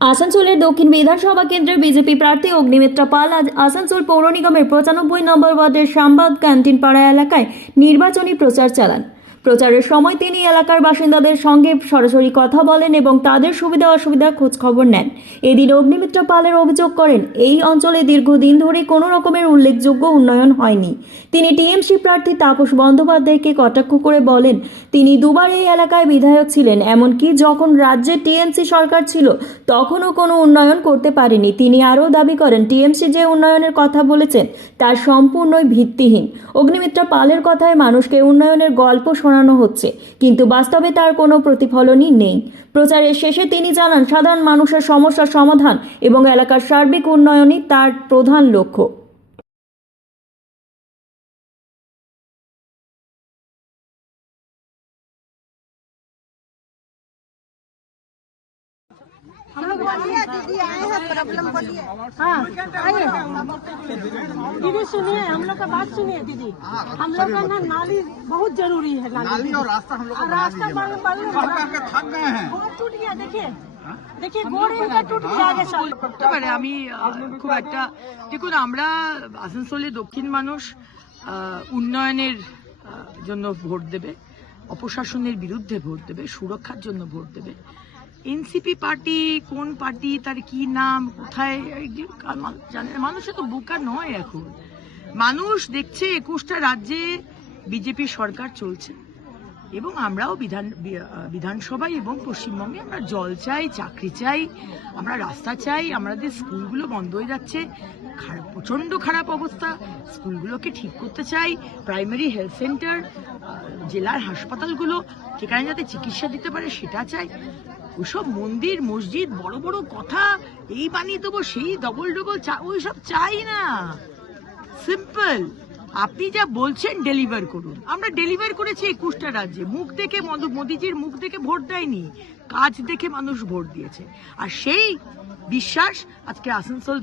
আসানসোলের দক্ষিণ বিধানসভা কেন্দ্রের বিজেপি প্রার্থী অগ্নিমিত্রা পাল আজ আসানসোল পৌর নিগমের 95 নম্বর ওয়ার্ডের শ্যামবাগ ক্যান্টিন পাড়া এলাকায় নির্বাচনী প্রচার চালান। প্রচারের সময় তিনি এলাকার বাসিন্দাদের সঙ্গে সরাসরি কথা বলেন এবং তাদের সুবিধা অসুবিধার খোঁজ খবর নেন। এদিন অগ্নিমিত্রা পালের অভিযোগ করেন, এই অঞ্চলে দীর্ঘদিন ধরে কোনো রকমের উল্লেখযোগ্য উন্নয়ন হয়নি। তিনি টিএমসি প্রার্থী তাপস বন্দ্যোপাধ্যায়কে কটাক্ষ করে বলেন, তিনি দুবার এই এলাকায় বিধায়ক ছিলেন, এমনকি যখন রাজ্যে টিএমসি সরকার ছিল তখনও কোনো উন্নয়ন করতে পারেনি। তিনি আরও দাবি করেন, টিএমসি যে উন্নয়নের কথা বলেছেন তা সম্পূর্ণই ভিত্তিহীন। অগ্নিমিত্রা পালের কথায় মানুষকে উন্নয়নের গল্প শোনানো হচ্ছে, কিন্তু বাস্তবে তার কোনো প্রতিফলনই নেই। প্রচারের শেষে তিনি জানান, সাধারণ মানুষের সমস্যার সমাধান এবং এলাকার সার্বিক উন্নয়নই তার প্রধান লক্ষ্য। हम लोग दीदी आए हैं प्रॉब्लम बोलिए। हाँ आइए दीदी, सुनिए हम लोग का बात सुनिए दीदी। हम लोग का ना नाली बहुत जरूरी है। नाली और रास्ता हम लोग रास्ता थक गए हैं। बहुत टूट गया, देखिए देखिए गोड़ इनका टूट गया आगे साल। করতে পারে। আমি খুব একটা দেখুন, আমরা আসানসোলে দক্ষিণ মানুষ উন্নয়নের জন্য ভোট দেবে, অপশাসনের বিরুদ্ধে ভোট দেবে, সুরক্ষার জন্য ভোট দেবে। এনসিপি পার্টি কোন পার্টি, তার কি নাম, কোথায় জানে মানুষে তো বোকা নয়। এখন মানুষ দেখছে 21টা রাজ্যে বিজেপি সরকার চলছে এবং আমরাও বিধানসভায় এবং পশ্চিমবঙ্গে আমরা জল চাই, চাকরি চাই, আমরা রাস্তা চাই। আমাদের স্কুলগুলো বন্ধ হয়ে যাচ্ছে, প্রচন্ড খারাপ অবস্থা। স্কুলগুলোকে ঠিক করতে চাই, প্রাইমারি হেলথ সেন্টার, জেলার হাসপাতালগুলো সেখানে যাতে চিকিৎসা দিতে পারে সেটা চাই। ওইসব মন্দির মসজিদ বড় বড় কথা, এই বানিয়ে দেবো সেই ডবল ওইসব চাই না। সিম্পল, আপনি যা বলছেন ডেলিভার করুন। আমরা ডেলিভার করেছি 21টা রাজ্যে। মুখ দেখে মোদিজির মুখ দেখে ভোট দেয়নি, কাজ দেখে মানুষ ভোট দিয়েছে। আর সেই বিশ্বাস আজকে আসানসোল